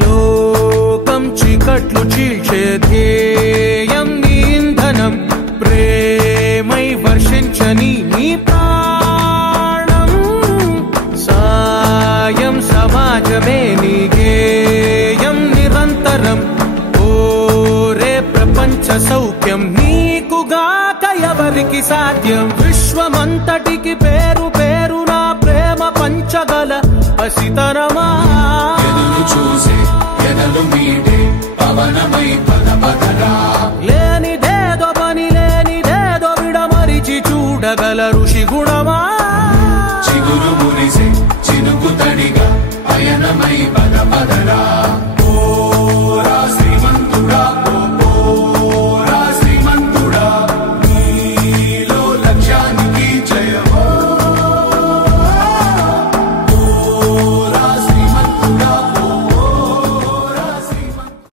లోకం చీకట్లు చీల్చే ధ్యేయం నీ ఇంధనం ప్రేమై వర్షించని నీ ప్రాణం సాయం సమాజమే నీ గేయం నిరంతరం ఓరే ప్రపంచ సౌఖ్యం నీకుగాక ఎవరికి సాధ్యం విశ్వమంతటికి పేరు పేరు నా ప్రేమ పంచగల పసితనమా చూసే ఎదలు మీటే పవనమై పద పదరా లేనిదేదో పని లేనిదేదో విడమరిచి చూడగల ఋషి గుణమా చిగురు మురిసే చినుకు తడిగా పయనమై పద పదరా